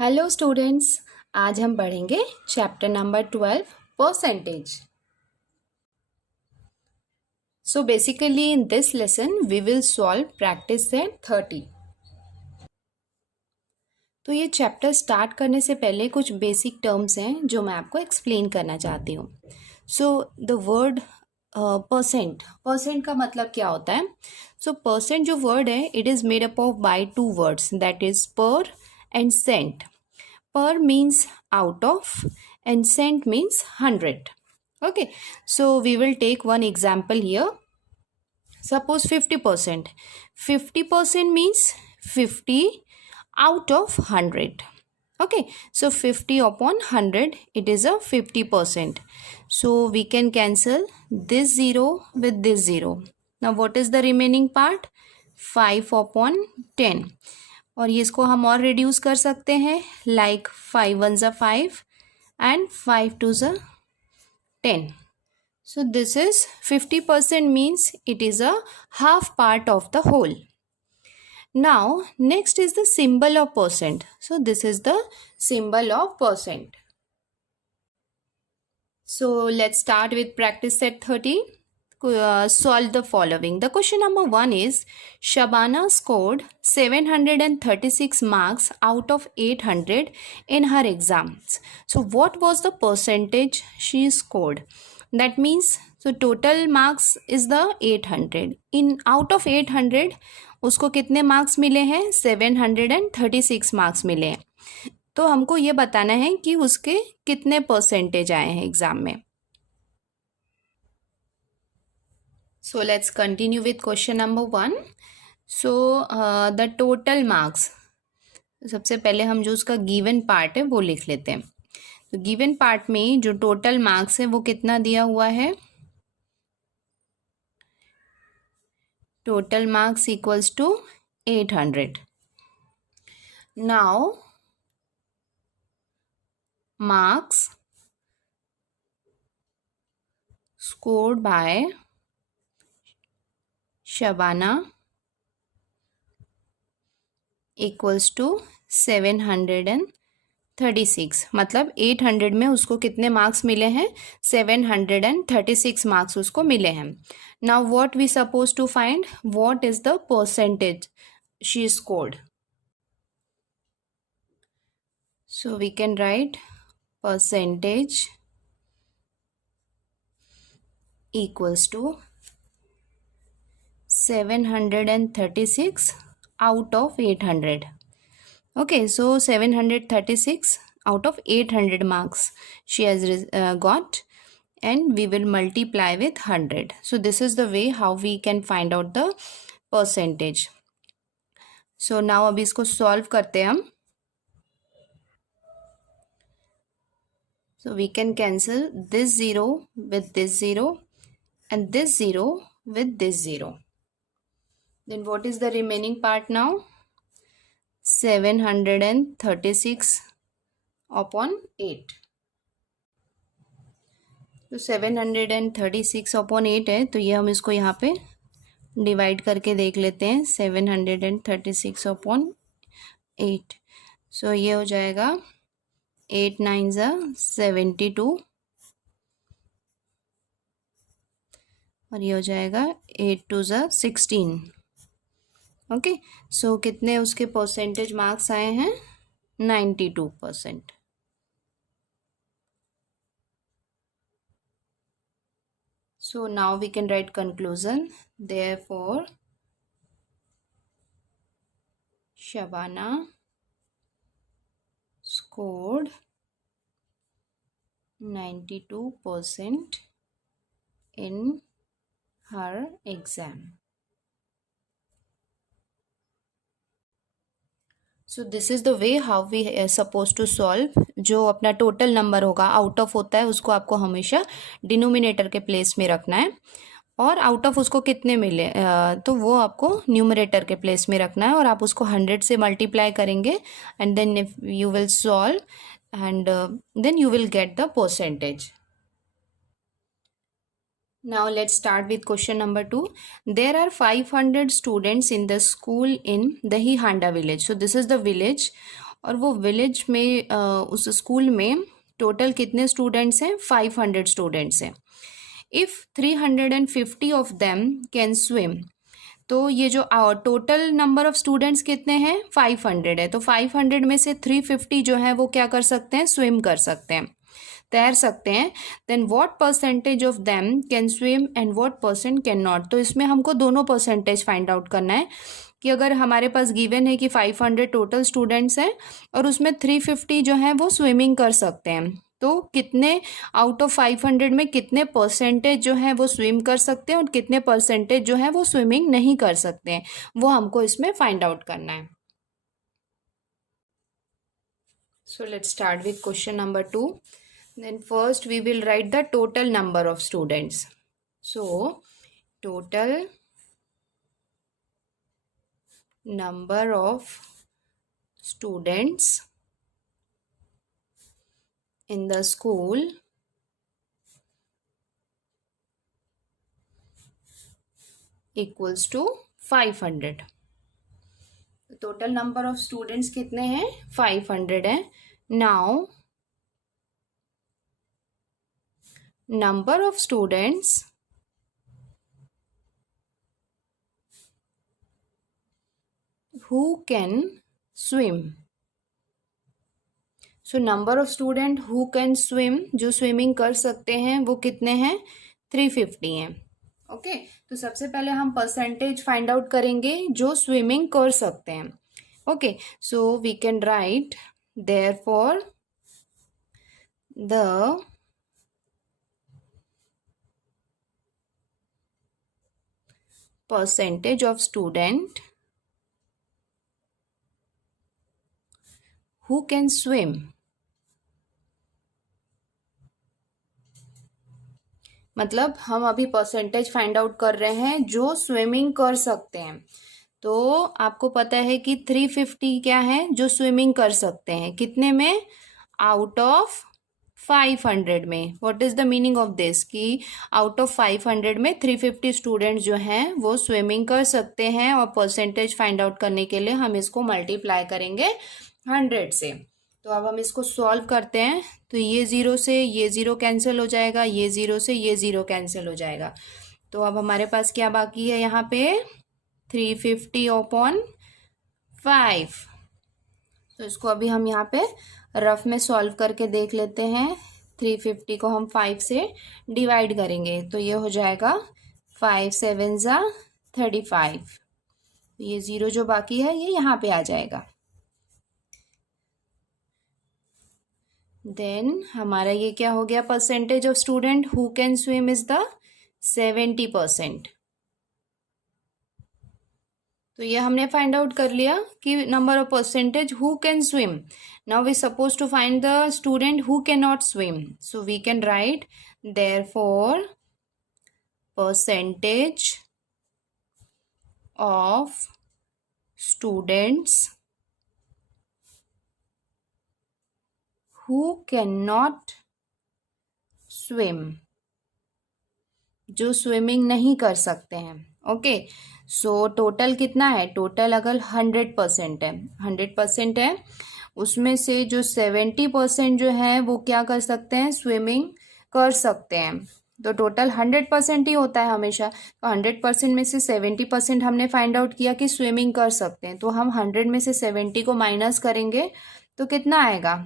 Hello students, आज हम पढ़ेंगे chapter number 12 percentage. So basically in this lesson we will solve practice set 30. तो ये चैप्टर स्टार्ट करने से पहले कुछ बेसिक टर्म्स हैं जो मैं आपको एक्सप्लेन करना चाहती हूँ. सो द वर्ड परसेंट का मतलब क्या होता है? सो परसेंट जो वर्ड है it is made up of by two words, that is per and cent. Per means out of and cent means 100. Okay, so we will take one example here. Suppose 50%. 50% means 50 out of 100. Okay, so 50 upon 100, it is a 50%. So we can cancel this 0 with this 0. Now what is the remaining part? 5 upon 10. और ये इसको हम और reduce कर सकते हैं, like 5 1 ज़ा 5 and 5 2 ज़ा 10. So this is 50% means it is a half part of the whole. Now next is the symbol of percent. So this is the symbol of percent. So let's start with practice set 30. Solve the following. The question number 1 is Shabana scored 736 marks out of 800 in her exams. So what was the percentage she scored? That means so total marks is the 800. In out of 800 उसको कितने marks मिले हैं? 736 marks मिले हैं. तो हमको ये बताना है कि उसके कितने परसेंटेज आए हैं एग्जाम में. So let's continue with question number 1. So the total marks. सबसे पहले हम जो उसका गिवन पार्ट है वो लिख लेते हैं. तो गिवन पार्ट में जो टोटल मार्क्स है वो कितना दिया हुआ है? Total marks equals to 800. Now marks scored by Shabana equals to 736. मतलब 800 में उसको कितने मार्क्स मिले हैं? 736 मार्क्स उसको मिले हैं. Now what we suppose to find? What is the percentage she scored? So we can write percentage equals to 736 out of 800. Okay, so 736 out of 800 marks she has got, and we will multiply with 100. So this is the way how we can find out the percentage. So now अभी इसको solve करते हैं हम. So we can cancel this 0 with this 0 and this 0 with this 0. Then what is the remaining part now? 736 upon 8. तो 736 upon 8 है, तो ये हम इसको यहाँ पे डिवाइड करके देख लेते हैं. 736 upon 8. सो ये हो जाएगा 8 9 ज़ा 72 और ये हो जाएगा 8 2 ज़ा 16. ओके, सो कितने उसके परसेंटेज मार्क्स आए हैं? 92%. So now we can write conclusion. Therefore, Shabana scored 92% in her exam. So this is the way how we are supposed to solve. जो अपना टोटल नंबर होगा आउट ऑफ होता है उसको आपको हमेशा डिनोमिनेटर के प्लेस में रखना है, और आउट ऑफ उसको कितने मिले तो वो आपको न्यूमरेटर के प्लेस में रखना है, और आप उसको 100 से मल्टीप्लाई करेंगे and then you will solve and then you will get the percentage. Now let's start with question number 2. There are 500 students in the school in Dahihanda village. So this is the village और वो village में उस school में total कितने students हैं? 500 students हैं। If 350 of them can swim, तो ये जो टोटल नंबर ऑफ स्टूडेंट्स कितने हैं? 500 है। तो 500 में से 350 जो है वो क्या कर सकते हैं? स्विम कर सकते हैं, तैर सकते हैं। Then what percentage of them can swim and what percent can not. तो इसमें हमको दोनों परसेंटेज फाइंड आउट करना है कि अगर हमारे पास गिवन है कि 500 टोटल स्टूडेंट्स हैं और उसमें 350 जो है वो स्विमिंग कर सकते हैं, तो कितने आउट ऑफ 500 में कितने परसेंटेज जो है वो स्विम कर सकते हैं और कितने परसेंटेज जो है वो स्विमिंग नहीं कर सकते हैं, वो हमको इसमें फाइंड आउट करना है। So let's start with question number 2. Then first we will write the total number of students. So total number of students in the school equals to 500. Total number of students कितने हैं? 500 है. Now number of students who can swim. So number of student who can swim, जो swimming कर सकते हैं, वो कितने हैं? 350 हैं. ओके, तो सबसे पहले हम परसेंटेज फाइंड आउट करेंगे जो स्विमिंग कर सकते हैं. Okay, so we can write therefore the percentage of student who can swim मतलब हम अभी परसेंटेज फाइंड आउट कर रहे हैं जो स्विमिंग कर सकते हैं. तो आपको पता है कि 350 क्या है? जो स्विमिंग कर सकते हैं. कितने में? आउट ऑफ 500 में. What is the meaning of this? कि आउट ऑफ 500 में 350 स्टूडेंट्स जो हैं वो स्विमिंग कर सकते हैं, और परसेंटेज फाइंड आउट करने के लिए हम इसको मल्टीप्लाई करेंगे 100 से. तो अब हम इसको सॉल्व करते हैं. तो ये 0 से ये 0 कैंसिल हो जाएगा, ये 0 से ये 0 कैंसिल हो जाएगा. तो अब हमारे पास क्या बाकी है यहाँ पे? 350 अपॉन 5. तो इसको अभी हम यहाँ पे रफ में सॉल्व करके देख लेते हैं. 350 को हम 5 से डिवाइड करेंगे तो ये हो जाएगा 5 7 ज़ा 35. ये 0 जो बाकी है ये यहाँ पे आ जाएगा. देन हमारा ये क्या हो गया? Percentage of student who can swim is the 70%. तो ये हमने फाइंड आउट कर लिया कि number of percentage who can swim. Now we suppose to find the student who can not swim. So we can write therefore percentage of students who can not swim, जो swimming नहीं कर सकते हैं. Okay, so total कितना है? Total अगर 100% है, 100% है, उसमें से जो 70% जो है वो क्या कर सकते हैं? स्विमिंग कर सकते हैं. तो टोटल 100% ही होता है हमेशा. तो 100% में से 70% हमने फाइंड आउट किया कि स्विमिंग कर सकते हैं. तो हम 100 में से 70 को माइनस करेंगे तो कितना आएगा?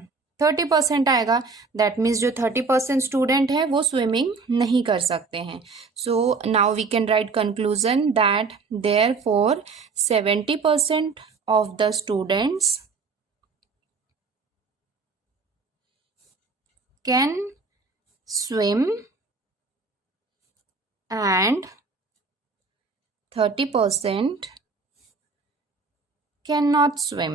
30% आएगा. दैट मीन्स जो 30% स्टूडेंट है वो स्विमिंग नहीं कर सकते हैं. So now we can write conclusion that therefore 70% of the students कैन swim and 30% cannot swim.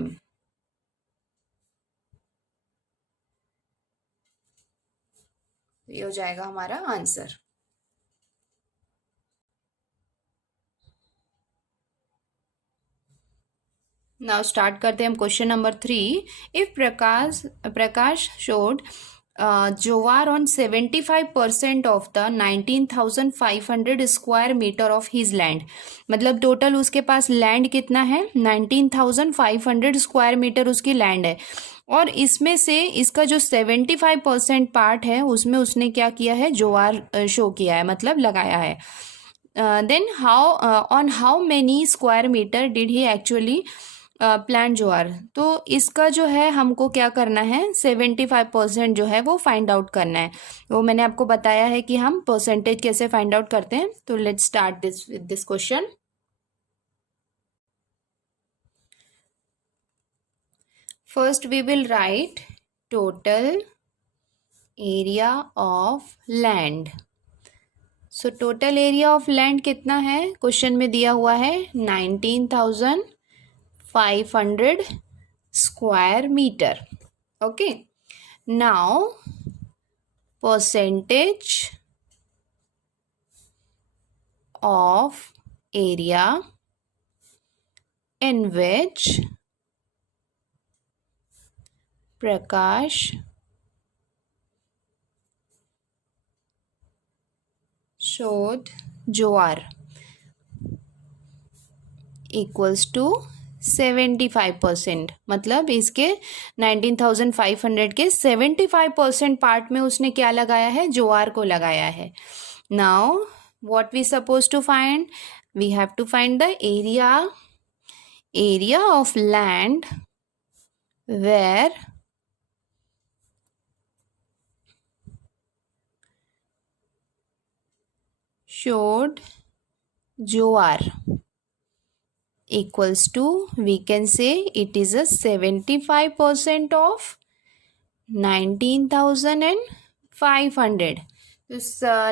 ये हो जाएगा हमारा आंसर. नाउ स्टार्ट करते हैं हम question number 3. If Prakash showed Jowar on 75% of the 19,500 square meter of his land. मतलब total उसके पास लैंड कितना है, 19,500 स्क्वायर मीटर उसकी लैंड है, और इसमें से इसका जो 75% पार्ट है उसमें उसने क्या किया है, ज्वार शो किया है, मतलब लगाया है। Then how on how many square metre did he actually plant jowar. तो इसका जो है हमको क्या करना है, 75% जो है वो फाइंड आउट करना है। वो मैंने आपको बताया है कि हम परसेंटेज कैसे फाइंड आउट करते हैं। तो let's start this question. First we will write total area of land. So total area of land कितना है, क्वेश्चन में दिया हुआ है 19,500 square meter. Okay, now percentage of area in which Prakash showed jowar equals to 75%। मतलब इसके 19,500 के 75% part में उसने क्या लगाया है, ज्वार को लगाया है। Now what we supposed to find, we have to find the area of land where showed jowar equals to, we can say it is a 75% of 19,500। तो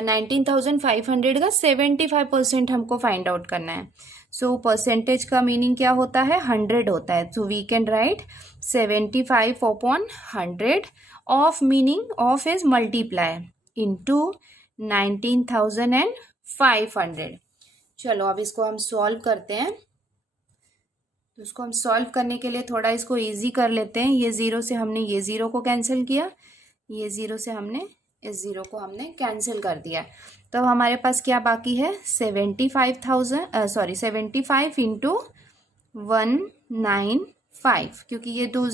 19,500 का 75% हमको फाइंड आउट करना है। सो परसेंटेज का मीनिंग क्या होता है, 100 होता है। So we can write 75 upon 100। Of meaning of is multiply into 19,500। चलो अब इसको हम सॉल्व करते हैं। तो इसको हम सॉल्व करने के लिए थोड़ा इसको इजी कर लेते हैं। ये ज़ीरो से हमने ये ज़ीरो को कैंसिल किया, ये ज़ीरो से हमने इस ज़ीरो को हमने कैंसिल कर दिया। तो हमारे पास क्या बाकी है, 75 इंटू 195, क्योंकि ये दो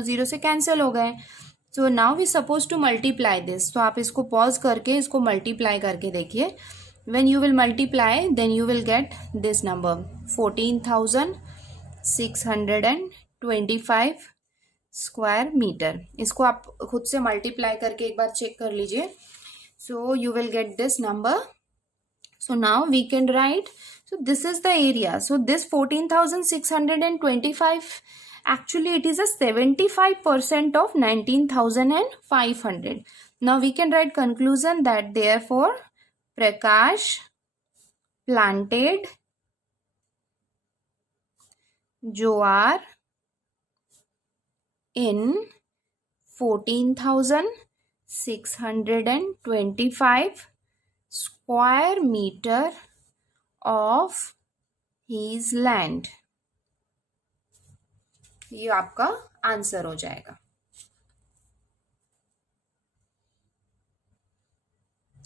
ज़ीरो से कैंसिल हो गए। So now we suppose to multiply this. तो आप इसको पॉज करके इसको मल्टीप्लाई करके देखिए। When you will multiply then you will get this number 14,625 square meter. इसको आप खुद से मल्टीप्लाई करके एक बार चेक कर लीजिए। So you will get this number. So now we can write, so this is the area. So this 14,625, actually it is a 75% of 19,500. Now we can write conclusion that therefore Prakash planted jowar in 14,625 square meter of his land. ये आपका answer हो जाएगा।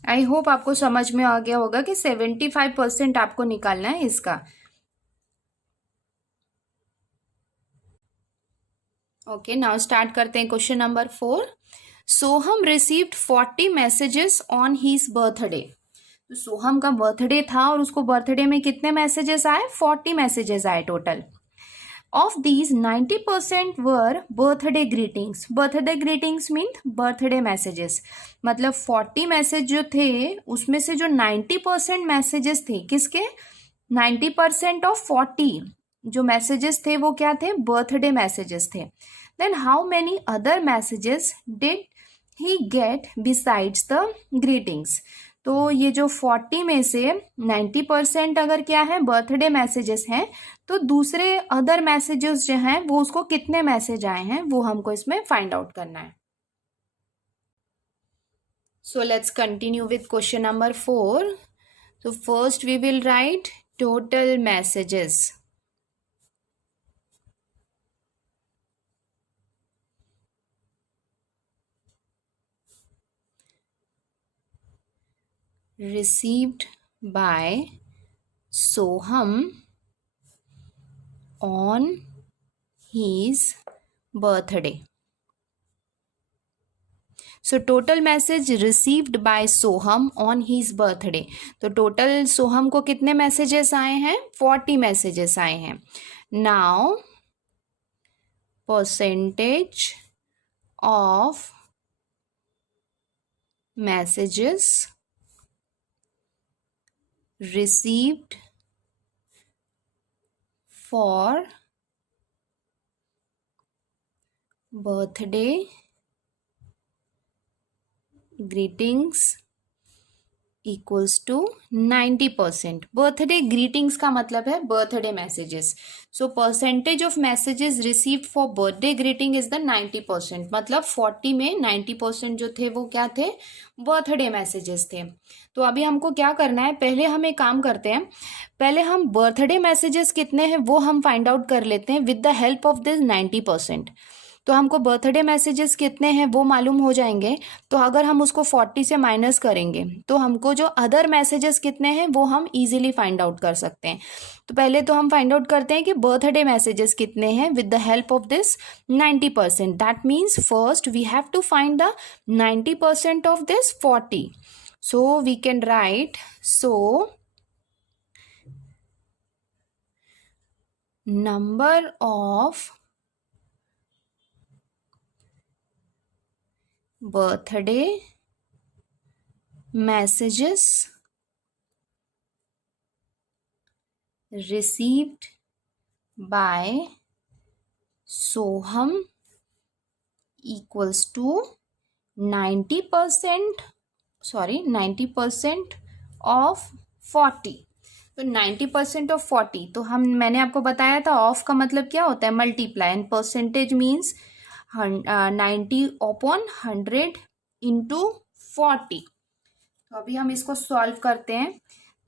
I hope आपको समझ में आ गया होगा कि 75% आपको निकालना है इसका। ओके, नाउ स्टार्ट करते हैं question number 4। Soham received 40 messages on his birthday. तो सोहम का बर्थडे था और उसको बर्थडे में कितने मैसेजेस आए, 40 मैसेजेस आए total. Of these 90% were birthday greetings. Birthday greetings mean birthday messages. मतलब 40 मैसेज जो थे उसमें से जो 90% मैसेजेस थे किसके, 90% ऑफ 40 जो मैसेजेस थे वो क्या थे, बर्थडे मैसेजेस थे। Then how many other messages did he get besides the greetings. तो ये जो 40 में से 90% अगर क्या है, बर्थडे मैसेजेस हैं, तो दूसरे अदर मैसेजेस जो हैं वो उसको कितने मैसेज आए हैं वो हमको इसमें फाइंड आउट करना है। So let's continue with question number 4। So first we will write total messages. received by Soham on his birthday. So total message received by Soham on his birthday. तो total सोहम को कितने messages आए हैं? 40 messages आए हैं. Now percentage of messages received for birthday greetings equals to 90%. Birthday greetings का मतलब है birthday messages. So percentage of messages received for birthday greeting is the 90%. मतलब 40 में 90% जो थे वो क्या थे? बर्थडे मैसेजेस थे. तो अभी हमको क्या करना है, पहले हम एक काम करते हैं, पहले हम बर्थडे मैसेजेस कितने हैं वो हम फाइंड आउट कर लेते हैं with the help of this 90%. तो हमको बर्थडे मैसेजेस कितने हैं वो मालूम हो जाएंगे. तो अगर हम उसको 40 से माइनस करेंगे तो हमको जो अदर मैसेजेस कितने हैं वो हम इजीली फाइंड आउट कर सकते हैं. तो पहले तो हम फाइंड आउट करते हैं कि बर्थडे मैसेजेस कितने हैं with the help of this 90%. That means first we have to find the 90% of this 40. So we can write, so number of birthday messages received by Soham equals to 90% of 40. तो 90% of 40, तो मैंने आपको बताया था of का मतलब क्या होता है? Multiply. And percentage means 90 upon 100 into 40. तो अभी हम इसको सॉल्व करते हैं.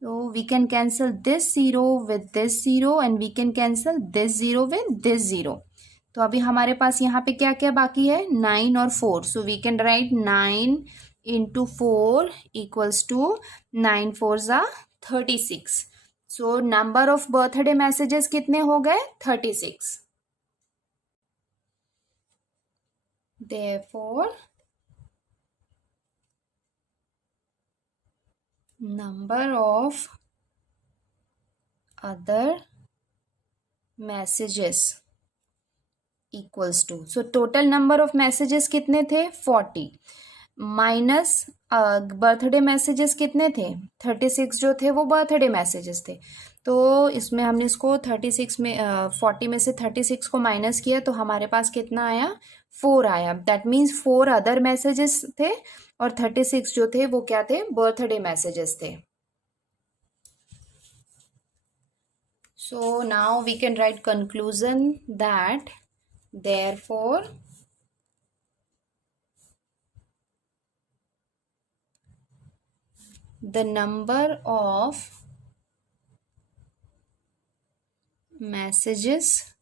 तो we can cancel this zero with this zero and we can cancel this zero with this zero. तो अभी हमारे पास यहाँ पे क्या क्या बाकी है? 9 और 4. So we can write 9 into 4 equals to 9 4 ज़ा 36. So number of birthday messages कितने हो गए? 36. Therefore, number of other messages equals to, so total number of messages कितने थे? 40 माइनस बर्थडे मैसेजेस कितने थे? 36 जो थे वो बर्थडे मैसेजेस थे. तो इसमें हमने इसको 36 में 40 में से 36 को माइनस किया तो हमारे पास कितना आया? 4 आया. दैट मीन्स 4 अदर मैसेजेस थे और 36 जो थे वो क्या थे? बर्थडे मैसेजेस थे. So now we can write conclusion that therefore the number of messages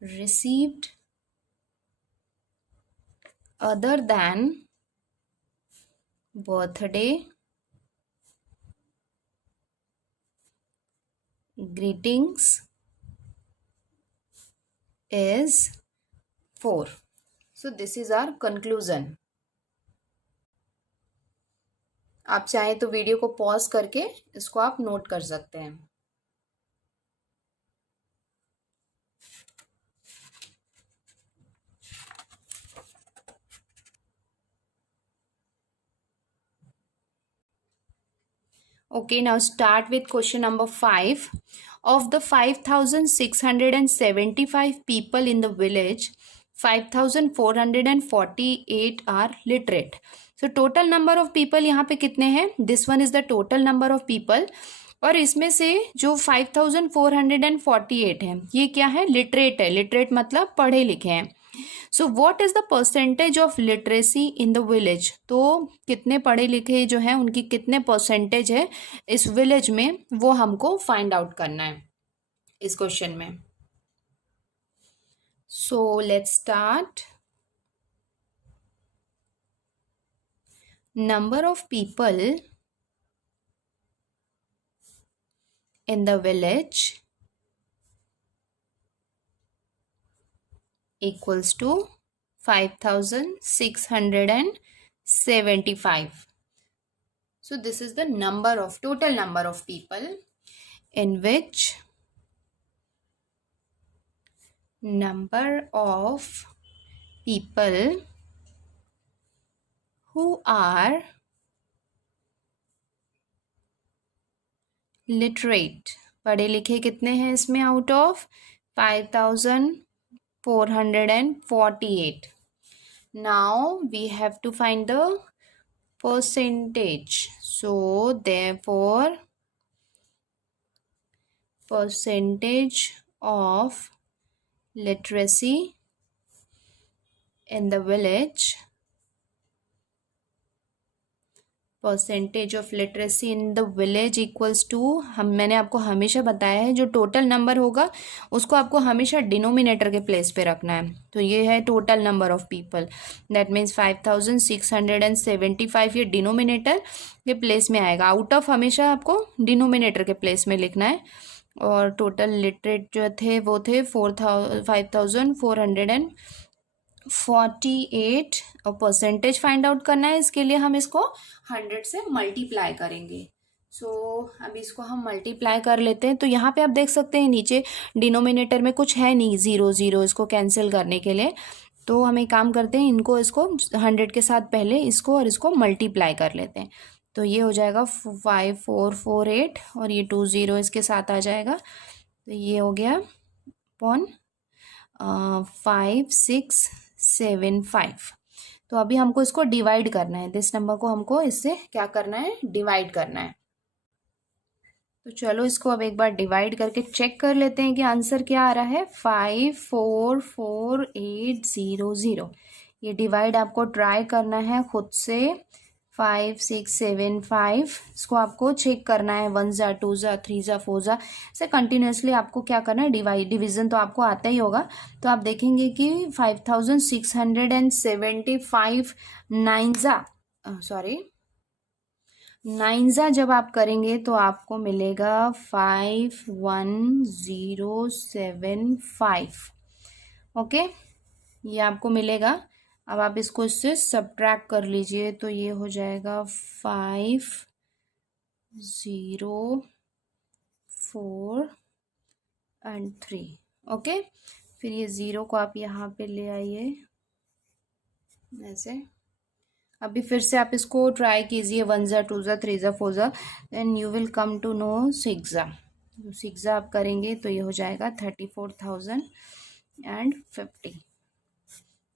received other than birthday greetings is 4. So this is our conclusion. आप चाहें तो वीडियो को पॉज करके इसको आप नोट कर सकते हैं. Okay, now start with question number 5. Of the 5,675 people in the village, 5,448 are literate. So total number of people यहाँ पे कितने हैं? This one is the total number of people. और इसमें से जो 5,448 है ये क्या है? लिटरेट है. लिटरेट मतलब पढ़े लिखे हैं. So what is the percentage of literacy in the village? तो कितने पढ़े लिखे जो हैं उनकी कितने परसेंटेज है इस विलेज में वो हमको फाइंड आउट करना है इस क्वेश्चन में. So let's start. number of people in the village equals to 5675. So this is the total number of people in which number of people who are literate, पढ़े लिखे कितने हैं इसमें out of 5448. Now we have to find the percentage. So therefore percentage of literacy in the village, percentage of literacy in the village equals to, मैंने आपको हमेशा बताया है जो टोटल नंबर होगा उसको आपको हमेशा डिनोमिनेटर के प्लेस पे रखना है. तो ये है total number of people, that means 5675 ये डिनोमिनेटर के प्लेस में आएगा. आउट ऑफ हमेशा आपको डिनोमिनेटर के प्लेस में लिखना है. और टोटल लिटरेट जो थे वो थे 5448. और परसेंटेज फाइंड आउट करना है, इसके लिए हम इसको 100 से मल्टीप्लाई करेंगे. सो अभी इसको हम मल्टीप्लाई कर लेते हैं. तो यहाँ पे आप देख सकते हैं नीचे डिनोमिनेटर में कुछ है नहीं, 0 इसको कैंसिल करने के लिए. तो हम एक काम करते हैं, इसको 100 के साथ पहले इसको और इसको मल्टीप्लाई कर लेते हैं. तो ये हो जाएगा 5448 और ये 20 इसके साथ आ जाएगा. तो ये हो गया अपॉन 5675. तो अभी हमको इसको डिवाइड करना है, दिस नंबर को हमको इससे क्या करना है, डिवाइड करना है. तो चलो इसको अब एक बार डिवाइड करके चेक कर लेते हैं कि आंसर क्या आ रहा है. 544800. ये डिवाइड आपको ट्राई करना है खुद से. 5675 इसको आपको चेक करना है, 1 जा 2 जा 3 जा 4 जा से कंटिन्यूसली आपको क्या करना है, डिवीजन तो आपको आता ही होगा. तो आप देखेंगे कि 5675 9 जा जब आप करेंगे तो आपको मिलेगा 51075. ओके, ये आपको मिलेगा. अब आप इसको इससे सब्ट्रैक्ट कर लीजिए तो ये हो जाएगा 504 and 3. ओके, फिर ये 0 को आप यहाँ पे ले आइए ऐसे. अभी फिर से आप इसको ट्राई कीजिए, 1 जा 2 जा 3 जा 4 जा, then you will come to know 6 जा. 6 जा आप करेंगे तो ये हो जाएगा 34,050.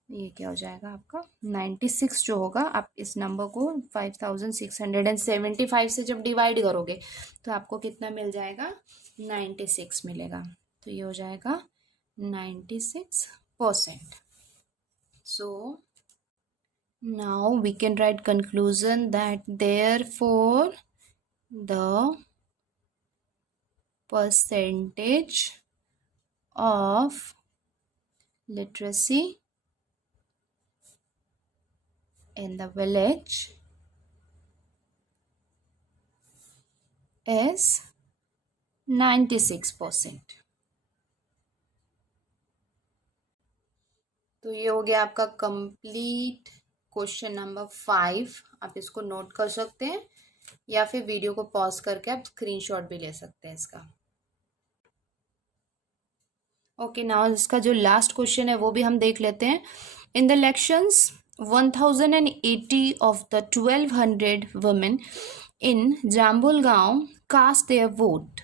ये क्या हो जाएगा आपका 96 जो होगा. आप इस नंबर को 5675 से जब डिवाइड करोगे तो आपको कितना मिल जाएगा, 96 मिलेगा. तो ये हो जाएगा 96%. सो now we can write conclusion that therefore the percentage of literacy in the village is 96%. तो ये हो गया आपका कंप्लीट क्वेश्चन नंबर 5. आप इसको नोट कर सकते हैं या फिर वीडियो को पॉज करके आप स्क्रीनशॉट भी ले सकते हैं इसका. ओके, नाउ इसका जो लास्ट क्वेश्चन है वो भी हम देख लेते हैं. In the elections 1080 of the 1200 women in Jambulgaon cast their vote,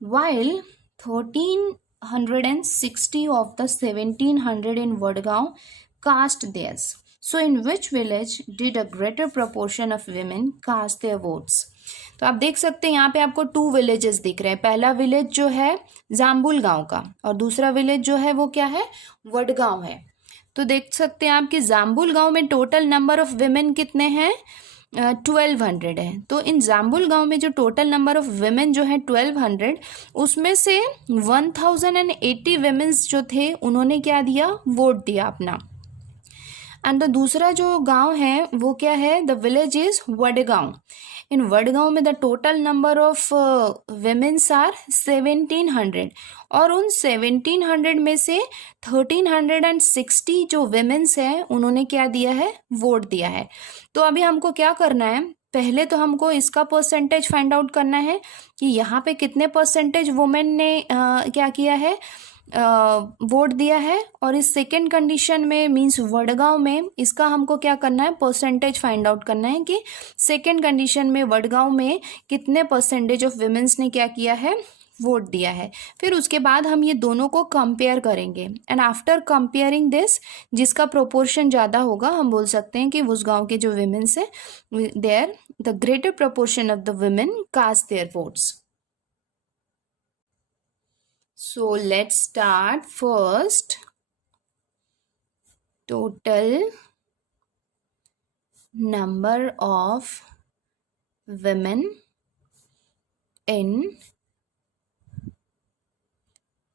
while 1360 of the 1700 in Vadgaon cast theirs. So in which village did a greater proportion of women cast their votes? तो आप देख सकते हैं यहाँ पे आपको 2 villages दिख रहे हैं. पहला विलेज जो है जाम्बुल गांव का और दूसरा विलेज जो है वो क्या है, वडगांव है. तो देख सकते हैं आप कि जाम्बुल गांव में टोटल नंबर ऑफ विमेन कितने हैं, 1200 है. तो इन जाम्बुल गांव में जो टोटल नंबर ऑफ विमेन जो है 1200, उसमें से 1080 विमेन्स जो थे उन्होंने क्या दिया, वोट दिया अपना. एंड द दूसरा जो गांव है वो क्या है, the village is Vadgaon. In Vadgaon में the total number of women's are 1700, और उन 1700 में से 1360 जो women's है उन्होंने क्या दिया है, वोट दिया है. तो अभी हमको क्या करना है, पहले तो हमको इसका परसेंटेज फाइंड आउट करना है कि यहाँ पे कितने परसेंटेज वुमेन ने क्या किया है, वोट दिया है. और इस सेकेंड कंडीशन में मीन्स वडगांव में इसका हमको क्या करना है, परसेंटेज फाइंड आउट करना है कि सेकेंड कंडीशन में वडगांव में कितने परसेंटेज ऑफ विमेंस ने क्या किया है, वोट दिया है. फिर उसके बाद हम ये दोनों को कंपेयर करेंगे एंड आफ्टर कंपेयरिंग दिस, जिसका प्रोपोर्शन ज़्यादा होगा हम बोल सकते हैं कि उस गांव के जो विमेंस है there the greater proportion of the women cast their votes. So let's start first. Total number of women in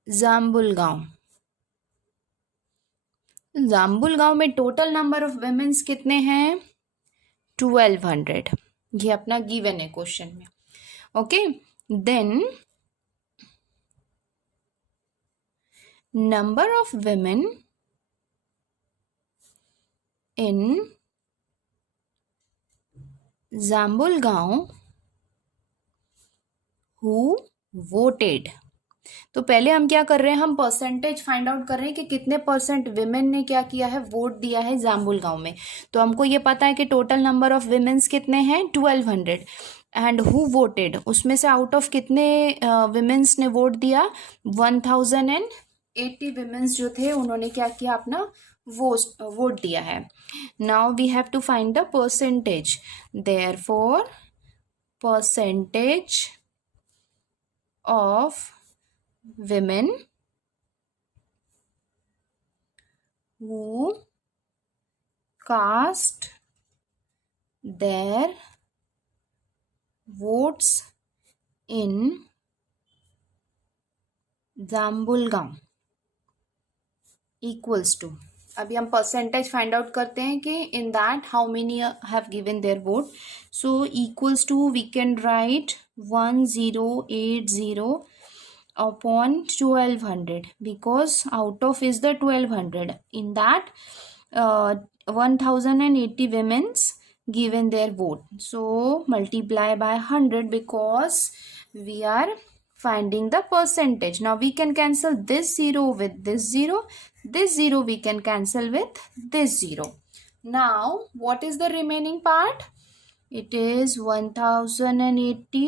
Jambul Gaon. Jambul गांव में टोटल नंबर ऑफ वुमेन्स कितने हैं, 1200. ये अपना गिवन है क्वेश्चन में. Okay, then number of women in Zambulgaon who voted. तो पहले हम क्या कर रहे हैं, हम परसेंटेज फाइंड आउट कर रहे हैं कि कितने परसेंट विमेन ने क्या किया है, वोट दिया है जाम्बुल गांव में. तो हमको ये पता है कि टोटल नंबर ऑफ विमेन्स कितने हैं, 1200. एंड हु वोटेड, उसमें से आउट ऑफ कितने विमेन्स ने वोट दिया, 1080 विमेन्स जो थे उन्होंने क्या किया, अपना वोट दिया है. Now we have to find the percentage. Therefore percentage of women who cast their votes in Jambulgaon equals to. अभी हम परसेंटेज फाइंड आउट करते हैं कि in that how many have given their vote. So equals to we can write 1080 upon 1200 because out of is the 1200. In that 1080 women's given their vote, so multiply by 100 because we are finding the percentage. Now we can cancel this 0 with this 0, this 0 we can cancel with this 0. Now what is the remaining part, it is 1080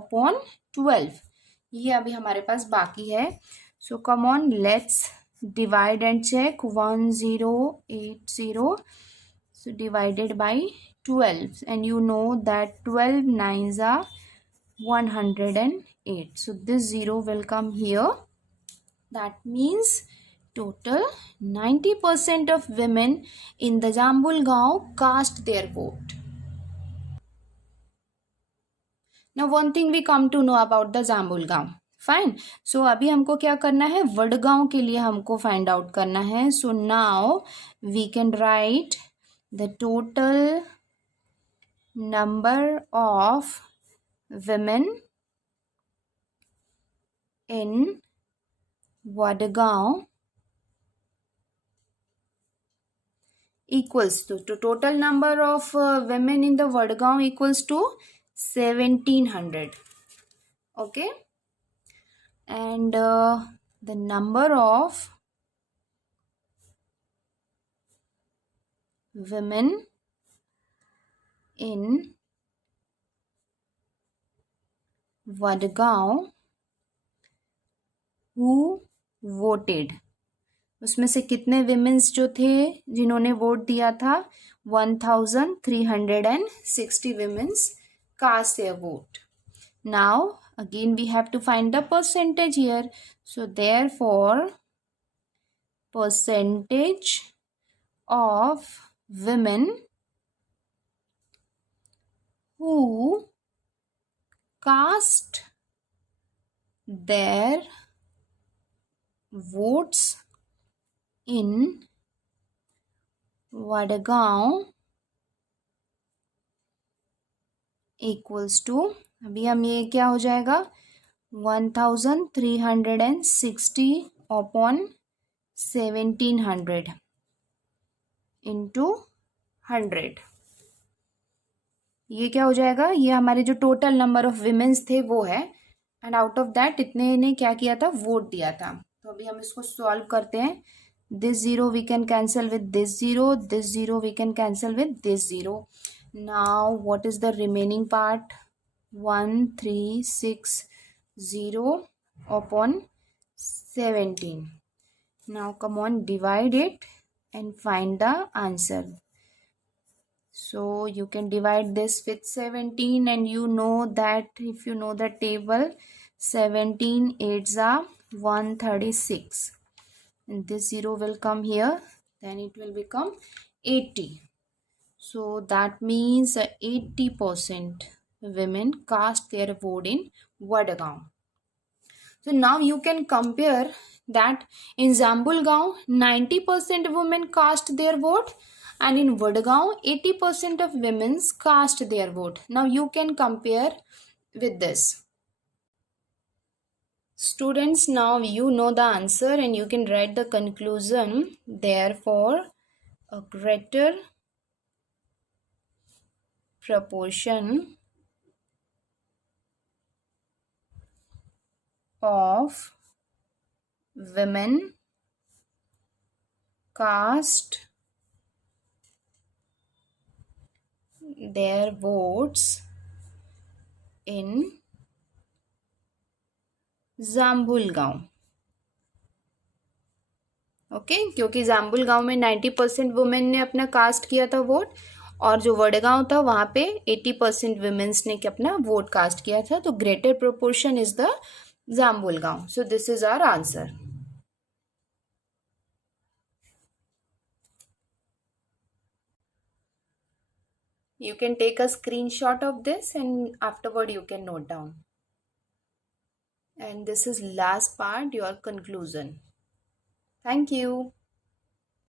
upon 12. ये अभी हमारे पास बाकी है. So come on let's divide and check. 1080 so divided by 12 and you know that 12 9s are 108. So this 0 will come here. That means total 90% of women in the Jambulgaon cast their vote. Now one thing we come to know about the Jambulgaon. Fine. So अभी हमको क्या करना है, वडगांव के लिए हमको find out करना है. So now we can write the total number of women in Vadgaon equals to total number of women in the Vadgaon equals to 1700. Okay, and the number of women in Vadgaon who voted, उसमें से कितने women's जो थे जिन्होंने vote दिया था, 1360 womens cast their vote. Now again we have to find the percentage here. So therefore percentage of women who cast their votes in Vadgaon equals to, अभी हम ये क्या हो जाएगा 1360 अपॉन 1700 इंटू 100, ये क्या हो जाएगा, ये हमारे जो टोटल नंबर ऑफ विमेंस थे वो है, एंड आउट ऑफ दैट इतने ने क्या किया था, वोट दिया था। तो अभी हम इसको सॉल्व करते हैं। This zero we can cancel with this zero we can cancel with this zero. Now what is the remaining part, 1360 upon 17। Now come on divide it and find the answer. So you can divide this with 17, and you know that if you know the table, 17 8s are 136, and this zero will come here, then it will become 80. So that means 80% women cast their vote in Vadgaon. So now you can compare that in Zambulgaon 90% women cast their vote, and in Vadgaon 80% of women cast their vote. Now you can compare with this. Students, now you know the answer and you can write the conclusion. Therefore, a greater proportion of women cast their votes in Jambulgaon. Okay, क्योंकि जाम्बुलगांव में 90% women ने अपना cast किया था vote, और जो वडगांव था वहां पे 80% वुमेन्स ने अपना वोट कास्ट किया था। तो greater proportion is the Jambulgaon. So this is our answer. You can take a screenshot of this and afterward you can note down. And this is last part, your conclusion. Thank you.